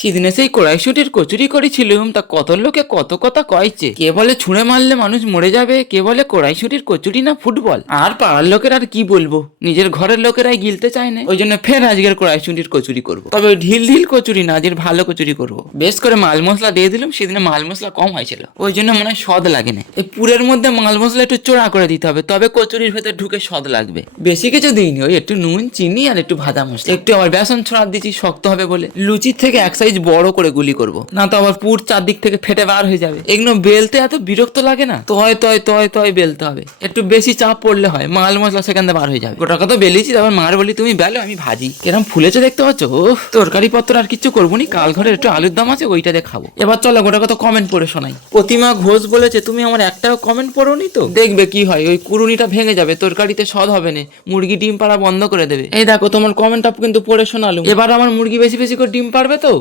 সেদিনে সেই কড়াইশুটির কচুরি করেছিলুম, তা কত লোকে কত কথা কয়েছে। কে বলে ছুঁড়ে মারলে মানুষ মরে যাবে, কে বলে কড়াইশুটির কচুরি না ফুটবল। আর পাড়ার লোকের আর কি বলবো, নিজের ঘরের লোকেরাই গিলতে চায় না, ওই জন্য ফের আজকের কড়াইশুটির কচুরি করবো। তবে ওই ঢিল ঢিল কচুরি না, আজকের ভালো কচুরি করবো। বেশ করে মাল মশলা দিয়ে দিলাম, সেদিনে মাল মশলা কম হয়েছিল, ওই জন্য মনে হয় স্বাদ লাগে না। এই পুরের মধ্যে মাল মশলা একটু চড়া করে দিতে হবে, তবে কচুরির ভেতর ঢুকে স্বাদ লাগবে। বেশি কিছু দিইনি, ওই একটু নুন চিনি আর একটু ভাজা মশলা, একটু আবার বেসন ছড়া দিচ্ছি শক্ত হবে বলে। লুচির থেকে এক সাইজ বড় করে গুলি করব, না তো আবার পুর চারদিক থেকে ফেটে বার হয়ে যাবে। এগুলো বেলতে এত বিরক্ত লাগে না, তয় তয় তয় তয় বেলতে হবে, একটু বেশি চাপ পড়লে হয়, মাল মশলা সেখান থেকে বার হয়ে যাবে। গোটা কথা বেলিয়েছি, তারপর মার বলি তুমি বেলো আমি ভাজি। এরকম ফুলেছে দেখতে পাচ্ছ। ও তরকারি পত্র আর কিছু করবো নি, কাল ঘরে একটু আলুর দাম আছে, ওইটা দিয়ে খাবো। এবার চলো গোটা কথা কমেন্ট পড়ে শোনাই। প্রতিমা ঘোষ বলেছে তুমি আমার একটাও কমেন্ট পড়োনি তো, দেখবে কি হয়, ওই কুড়ুনিটা ভেঙে যাবে, তরকারিতে স্বাদ হবে না, মুরগি ডিম পাড়া বন্ধ করে দেবে। এই দেখো তোমার কমেন্টটা কিন্তু পড়ে শোনালো, এবার আমার মুরগি বেশি বেশি করে ডিম পারবে তো।